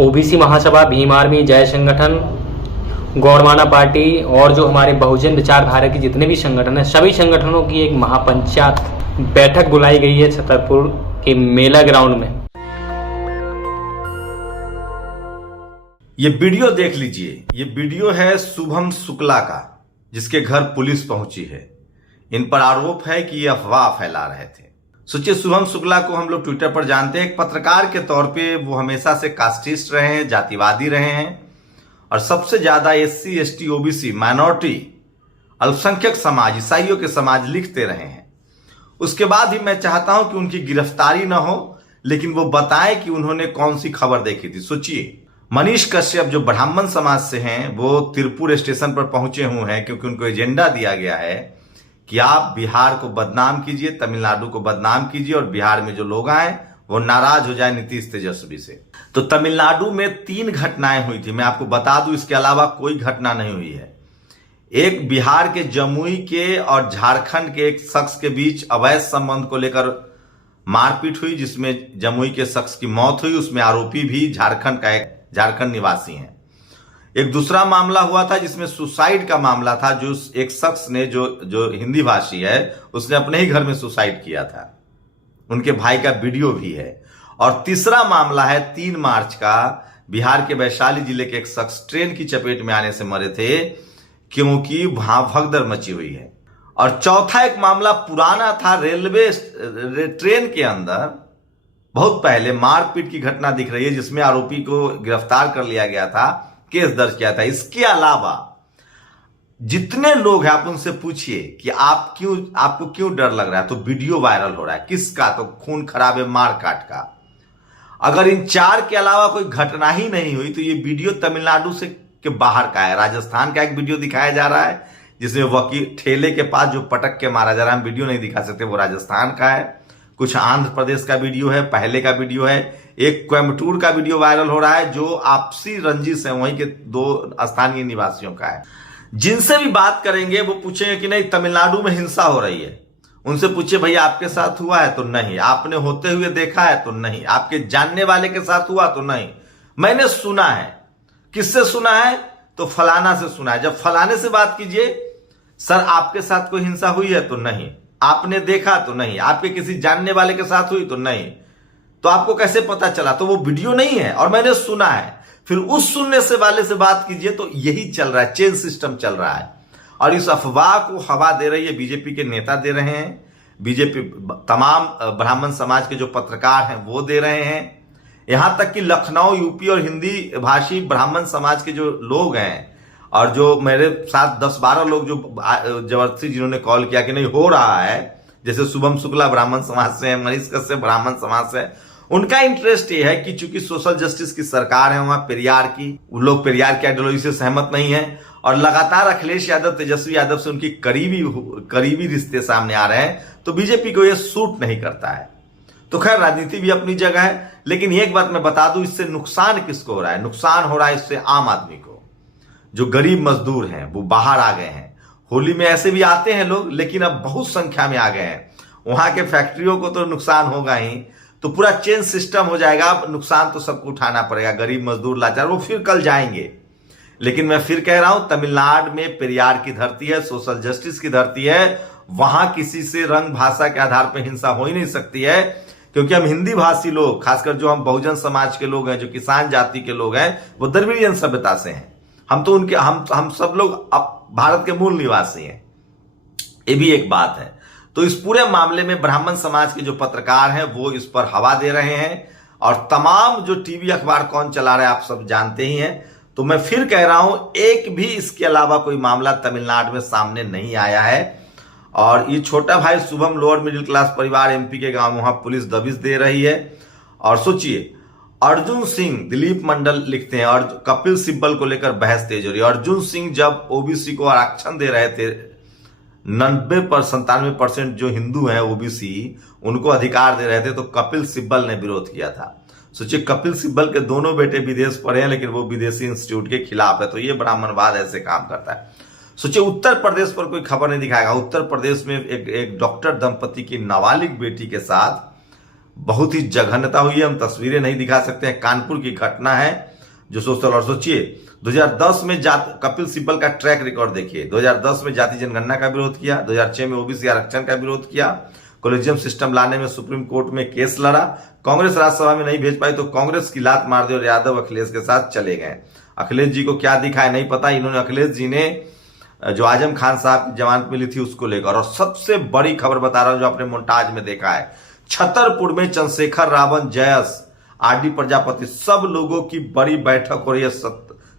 OBC महासभा, Bhim army, जय संगठन, गौरमाना party और जो हमारे बहुजन विचारधारा के जितने भी संगठन हैं, सभी संगठनों की एक महापंचायत बैठक बुलाई गई है छतरपुर के मेला ग्राउंड में। ये वीडियो देख लीजिए। ये वीडियो है शुभम शुक्ला का, जिसके घर पुलिस पहुंची है। इन पर आरोप है कि ये अफवाह फैला रहे थे। सोचिए, शुभम शुक्ला को हम लोग ट्विटर पर जानते हैं। एक पत्रकार के तौर पे वो हमेशा से कास्टिस्ट रहे हैं, जातिवादी रहे हैं और सबसे ज्यादा SC, ST, OBC, माइनॉरिटी, अल्पसंख्यक समाज, ईसाइयों के समाज लिखते रहे हैं। उसके बाद भी मैं चाहता हूं कि उनकी गिरफ्तारी ना हो, लेकिन वो बताएं कि उन्होंने कौन सी खबर देखी थी। सोचिए, मनीष कश्यप जो ब्राह्मण समाज से हैं, वो तिरुपुर स्टेशन पर पहुंचे हुए हैं क्योंकि उनको एजेंडा दिया गया है कि आप बिहार को बदनाम कीजिए, तमिलनाडु को बदनाम कीजिए और बिहार में जो लोग आए वो नाराज हो जाए नीतीश तेजस्वी से। तो तमिलनाडु में 3 घटनाएं हुई थी, मैं आपको बता दूं, इसके अलावा कोई घटना नहीं हुई है। एक बिहार के जमुई के और झारखंड के एक शख्स के बीच अवैध संबंध को लेकर मारपीट हुई, जिसमें जमुई के शख्स की मौत हुई। उसमें आरोपी भी झारखंड निवासी हैं। एक दूसरा मामला हुआ था जिसमें सुसाइड का मामला था, जो एक शख्स ने जो हिंदी भाषी है, उसने अपने ही घर में सुसाइड किया था। उनके भाई का वीडियो भी है। और तीसरा मामला है 3 मार्च का, बिहार के वैशाली जिले के एक शख्स ट्रेन की चपेट में आने से मरे थे क्योंकि वहां भगदड़ मची हुई है। और चौथा एक मामला पुराना था, रेलवे ट्रेन के अंदर बहुत पहले मारपीट की घटना दिख रही है, जिसमें आरोपी को गिरफ्तार कर लिया गया था, केस दर्ज किया था। इसके अलावा जितने लोग हैं, आप उनसे पूछिए कि आपको क्यों डर लग रहा है। तो वीडियो वायरल हो रहा है। किसका? तो खून खराबे मार काट का। अगर इन 4 के अलावा कोई घटना ही नहीं हुई तो ये वीडियो तमिलनाडु से के बाहर का है। राजस्थान का एक वीडियो दिखाया जा रहा है जिसमें वकील ठेले के पास जो पटक के मारा जा रहा है, हम वीडियो नहीं दिखा सकते, वो राजस्थान का है। कुछ आंध्र प्रदेश का वीडियो है, पहले का वीडियो है। एक कोयम्बटूर का वीडियो वायरल हो रहा है जो आपसी रंजिश है, वहीं के 2 स्थानीय निवासियों का है। जिनसे भी बात करेंगे वो पूछेंगे कि नहीं तमिलनाडु में हिंसा हो रही है। उनसे पूछिए भैया आपके साथ हुआ है? तो नहीं। आपने होते हुए देखा है? तो नहीं। आपके जानने वाले के साथ हुआ? तो नहीं। मैंने सुना है। किससे सुना है? तो फलाना से सुना है। जब फलाने से बात कीजिए, सर आपके साथ कोई हिंसा हुई है? तो नहीं। आपने देखा? तो नहीं। आपके किसी जानने वाले के साथ हुई? तो नहीं। तो आपको कैसे पता चला? तो वो वीडियो नहीं है और मैंने सुना है। फिर उस सुनने से वाले से बात कीजिए। तो यही चल रहा है, चेन सिस्टम चल रहा है। और इस अफवाह को हवा दे रही है बीजेपी के नेता दे रहे हैं, बीजेपी तमाम ब्राह्मण समाज के जो पत्रकार हैं वो दे रहे हैं। यहां तक कि लखनऊ, यूपी और हिंदी भाषी ब्राह्मण समाज के जो लोग हैं और जो मेरे साथ 10-12 लोग जो जबरदस्ती जिन्होंने कॉल किया कि नहीं हो रहा है, जैसे शुभम शुक्ला ब्राह्मण समाज से है, मनीष कश्यप ब्राह्मण समाज से, उनका इंटरेस्ट ये है कि चूंकि सोशल जस्टिस की सरकार है वहां पेरियार की, वो लोग पेरियार की आइडियोलॉजी से सहमत नहीं है और लगातार अखिलेश यादव, तेजस्वी यादव से उनकी करीबी रिश्ते सामने आ रहे हैं, तो बीजेपी को यह सूट नहीं करता है। तो खैर, राजनीति भी अपनी जगह है, लेकिन एक बात मैं बता दूं, इससे नुकसान किसको हो रहा है? नुकसान हो रहा है इससे आम आदमी को। जो गरीब मजदूर हैं वो बाहर आ गए हैं। होली में ऐसे भी आते हैं लोग, लेकिन अब बहुत संख्या में आ गए हैं। वहां के फैक्ट्रियों को तो नुकसान होगा ही, तो पूरा चेन सिस्टम हो जाएगा। अब नुकसान तो सबको उठाना पड़ेगा। गरीब मजदूर लाचार वो फिर कल जाएंगे। लेकिन मैं फिर कह रहा हूं, तमिलनाडु में पेरियार की धरती है, सोशल जस्टिस की धरती है। वहां किसी से रंग भाषा के आधार पर हिंसा हो ही नहीं सकती है, क्योंकि हम हिंदी भाषी लोग, खासकर जो हम बहुजन समाज के लोग हैं, जो किसान जाति के लोग हैं, वो द्रविड़ियन सभ्यता से हैं। हम तो उनके हम सब लोग अब भारत के मूल निवासी हैं। ये भी एक बात है। तो इस पूरे मामले में ब्राह्मण समाज के जो पत्रकार हैं वो इस पर हवा दे रहे हैं और तमाम जो टीवी अखबार कौन चला रहा है आप सब जानते ही हैं। तो मैं फिर कह रहा हूं, एक भी इसके अलावा कोई मामला तमिलनाडु में सामने नहीं आया है। और ये छोटा भाई शुभम लोअर मिडिल क्लास परिवार MP के गांव, वहां पुलिस दबिश दे रही है। और सोचिए, अर्जुन सिंह, दिलीप मंडल लिखते हैं, और कपिल सिब्बल को लेकर बहस तेज हो रही है। अर्जुन सिंह जब OBC को आरक्षण दे रहे थे, 97% जो हिंदू हैं OBC, उनको अधिकार दे रहे थे, तो कपिल सिब्बल ने विरोध किया था। सोचिए, कपिल सिब्बल के दोनों बेटे विदेश पढ़े हैं, लेकिन वो विदेशी इंस्टीट्यूट के खिलाफ है। तो ये ब्राह्मणवाद ऐसे काम करता है। सोचिए, उत्तर प्रदेश पर कोई खबर नहीं दिखाएगा। उत्तर प्रदेश में एक डॉक्टर दंपति की नाबालिग बेटी के साथ बहुत ही जघन्यता हुई है। हम तस्वीरें नहीं दिखा सकते हैं। कानपुर की घटना है जो सोशल, और सोचिए 2010 में कपिल सिब्बल का ट्रैक रिकॉर्ड देखिए। 2010 में जाति जनगणना का विरोध किया, 2006 में ओबीसी आरक्षण का विरोध किया, कोलेजियम सिस्टम लाने में सुप्रीम कोर्ट में केस लड़ा, कांग्रेस राज्यसभा में नहीं भेज पाई तो कांग्रेस की लात मार दी और यादव अखिलेश के साथ चले गए। अखिलेश जी को क्या दिखा है नहीं पता। इन्होंने, अखिलेश जी ने जो आजम खान साहब की जमानत मिली थी उसको लेकर, और सबसे बड़ी खबर बता रहा हूं जो आपने मोन्टाज में देखा है, छतरपुर में चंद्रशेखर, रावण, जयस, आरडी प्रजापति, सब लोगों की बड़ी बैठक हो रही है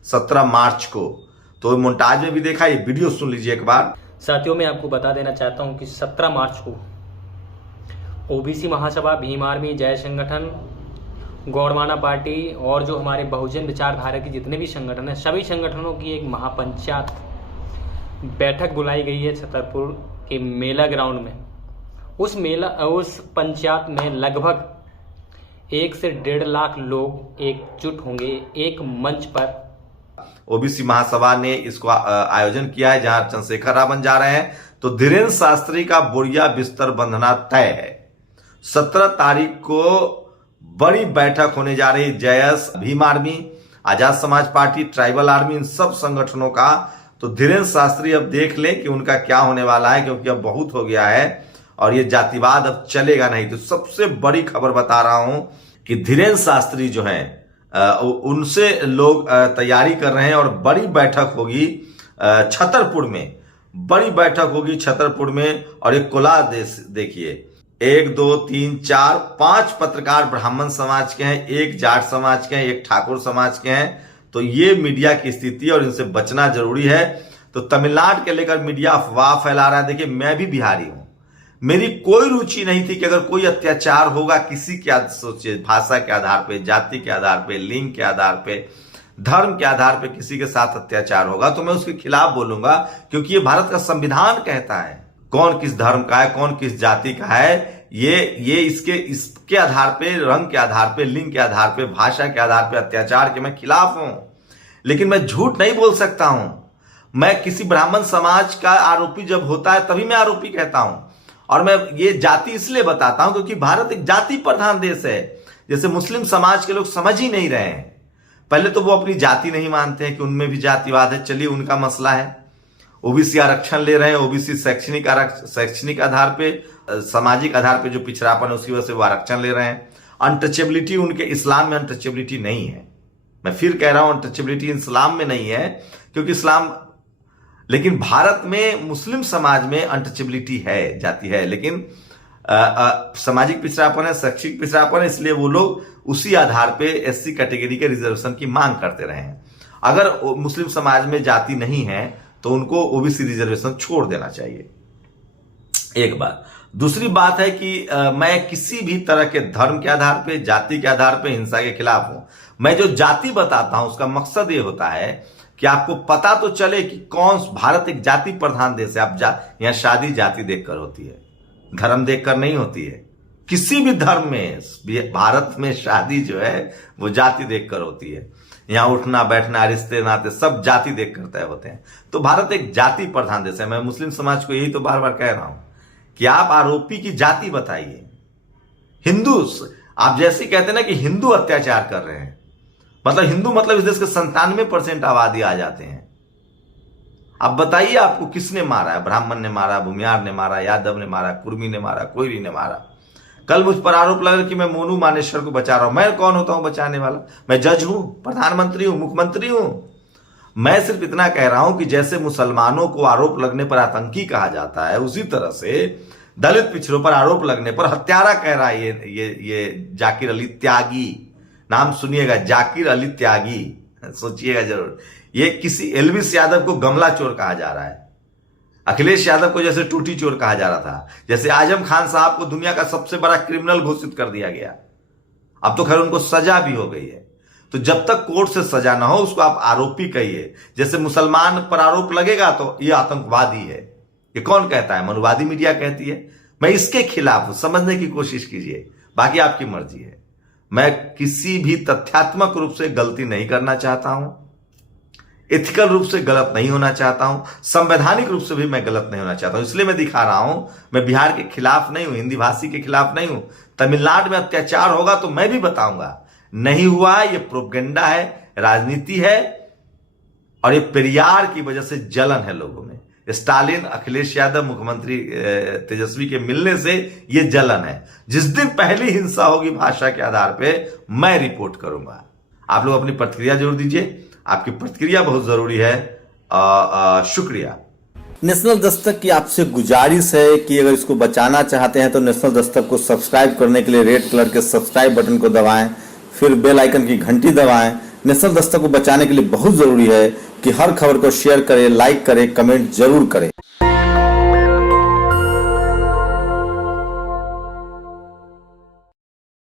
17 मार्च को। तो मोन्टाज में भी देखा, ये वीडियो सुन लीजिए एक बार। साथियों, मैं आपको बता देना चाहता हूं कि 17 मार्च को ओबीसी महासभा, भीम आर्मी, जय संगठन, गौरवाना पार्टी और जो हमारे बहुजन विचारधारा के जितने भी संगठन हैं, सभी संगठनों की एक महापंचायत बैठक बुलाई गई है छतरपुर के मेला ग्राउंड में। उस पंचायत में लगभग 1 से 1.5 लाख लोग एकजुट होंगे एक मंच पर। ओबीसी महासभा ने इसको आयोजन किया है जहां चंद्रशेखर रावण जा रहे हैं, तो धीरेन्द्र शास्त्री का बोरिया बिस्तर बंधना तय है। 17 तारीख को बड़ी बैठक होने जा रही। जयस, Bhim army, Azad Samaj party, tribal army, इन सब संगठनों का। तो धीरेन्द्र शास्त्री अब देख लें कि उनका क्या होने वाला है, क्योंकि अब बहुत हो गया है और ये जातिवाद अब चलेगा नहीं। तो सबसे बड़ी खबर बता रहा हूं कि धीरेन्द्र शास्त्री जो हैं उनसे लोग तैयारी कर रहे हैं और बड़ी बैठक होगी छतरपुर में। बड़ी बैठक होगी छतरपुर में। और एक कोलाज देखिए, 1 2 3 4 5 पत्रकार ब्राह्मण समाज के हैं, 1 जाट समाज के हैं, 1 ठाकुर समाज के हैं। तो ये मीडिया की स्थिति है और इनसे बचना जरूरी है। तो तमिलनाडु के लेकर मीडिया अफवाह फैला रहा है। देखिए, मैं भी बिहारी हूं, मेरी कोई रुचि नहीं थी कि अगर कोई अत्याचार होगा किसी के, सोचिए, भाषा के आधार पे, जाति के आधार पे, लिंग के आधार पे, धर्म के आधार पे किसी के साथ अत्याचार होगा तो मैं उसके खिलाफ बोलूंगा, क्योंकि ये भारत का संविधान कहता है कौन किस धर्म का है, कौन किस जाति का है। ये इसके आधार पे, रंग के आधार पे, लिंग के आधार पे, भाषा के आधार पे अत्याचार के मैं खिलाफ हूं। लेकिन मैं झूठ नहीं बोल सकता हूं। मैं किसी ब्राह्मण समाज का आरोपी जब होता है तभी मैं आरोपी कहता हूं। और मैं ये जाति इसलिए बताता हूं क्योंकि भारत एक जाति प्रधान देश है। जैसे मुस्लिम समाज के लोग समझ ही नहीं रहे हैं। पहले तो वो अपनी जाति नहीं मानते हैं कि उनमें भी जातिवाद है, चलिए उनका मसला है। ओबीसी आरक्षण ले रहे हैं, ओबीसी शैक्षणिक आधार पे, सामाजिक आधार पे जो पिछड़ापन है उसकी वजह से वो आरक्षण ले रहे हैं। अनटचेबिलिटी उनके, इस्लाम में अनटचेबिलिटी नहीं है। मैं फिर कह रहा हूं, अनटचेबिलिटी इस्लाम में नहीं है, क्योंकि इस्लाम, लेकिन भारत में मुस्लिम समाज में अनटचेबिलिटी है, जाति है, लेकिन सामाजिक पिछड़ापन है, शैक्षिक पिछड़ापन है, इसलिए वो लोग उसी आधार पे एससी कैटेगरी के रिजर्वेशन की मांग करते रहे हैं। अगर मुस्लिम समाज में जाति नहीं है तो उनको ओबीसी रिजर्वेशन छोड़ देना चाहिए, एक बात। दूसरी बात है कि मैं किसी भी तरह के धर्म के आधार पे, जाति के आधार पे हिंसा के खिलाफ हूं। मैं जो जाति बताता हूं उसका मकसद ये होता है कि आपको पता तो चले कि कौन, भारत एक जाति प्रधान देश है। आप यहां शादी जाति देखकर होती है, धर्म देखकर नहीं होती है। किसी भी धर्म में, भारत में शादी जो है वो जाति देखकर होती है। यहां उठना बैठना, रिश्ते नाते सब जाति देखकर तय होते हैं। तो भारत एक जाति प्रधान देश है। मैं मुस्लिम समाज को यही तो बार बार कह रहा हूं कि आप आरोपी की जाति बताइए। हिंदू, आप जैसे कहते हैं ना कि हिंदू अत्याचार कर रहे हैं, मतलब हिंदू मतलब इस देश के 97% आबादी आ जाते हैं। अब बताइए आपको किसने मारा है? ब्राह्मण ने मारा, भूमियार ने मारा, यादव ने मारा, कुर्मी ने मारा, कोयरी ने मारा। कल मुझ पर आरोप लगा कि मैं मोनू मानेश्वर को बचा रहा हूं। मैं कौन होता हूं बचाने वाला? मैं जज हूं, प्रधानमंत्री हूं, मुख्यमंत्री हूं। मैं सिर्फ इतना कह रहा हूं कि जैसे मुसलमानों को आरोप लगने पर आतंकी कहा जाता है, उसी तरह से दलित पिछड़ों पर आरोप लगने पर हत्यारा कह रहा है ये जाकिर अली त्यागी। नाम सुनिएगा, जाकिर अली त्यागी, सोचिएगा जरूर। ये किसी एलविस यादव को गमला चोर कहा जा रहा है, अखिलेश यादव को जैसे टूटी चोर कहा जा रहा था, जैसे आजम खान साहब को दुनिया का सबसे बड़ा क्रिमिनल घोषित कर दिया गया। अब तो खैर उनको सजा भी हो गई है। तो जब तक कोर्ट से सजा ना हो उसको आप आरोपी कहिए। जैसे मुसलमान पर आरोप लगेगा तो ये आतंकवादी है, ये कौन कहता है? मनुवादी मीडिया कहती है। मैं इसके खिलाफ हूं, समझने की कोशिश कीजिए, बाकी आपकी मर्जी है। मैं किसी भी तथ्यात्मक रूप से गलती नहीं करना चाहता हूं, एथिकल रूप से गलत नहीं होना चाहता हूं, संवैधानिक रूप से भी मैं गलत नहीं होना चाहता हूं। इसलिए मैं दिखा रहा हूं, मैं बिहार के खिलाफ नहीं हूं, हिंदी भाषी के खिलाफ नहीं हूं। तमिलनाडु में अत्याचार होगा तो मैं भी बताऊंगा। नहीं हुआ है, ये प्रोपेगेंडा है, राजनीति है, और ये पेरियार की वजह से जलन है लोगों में। स्टालिन, अखिलेश यादव, मुख्यमंत्री तेजस्वी के मिलने से ये जलन है। जिस दिन पहली हिंसा होगी भाषा के आधार पे, मैं रिपोर्ट करूंगा। आप लोग अपनी प्रतिक्रिया जरूर दीजिए, आपकी प्रतिक्रिया बहुत जरूरी है। शुक्रिया। नेशनल दस्तक की आपसे गुजारिश है कि अगर इसको बचाना चाहते हैं तो नेशनल दस्तक को सब्सक्राइब करने के लिए रेड कलर के सब्सक्राइब बटन को दबाएं, फिर बेल आइकन की घंटी दबाएं। नेशनल दस्तक को बचाने के लिए बहुत जरूरी है कि हर खबर को शेयर करें, लाइक करें, कमेंट जरूर करें।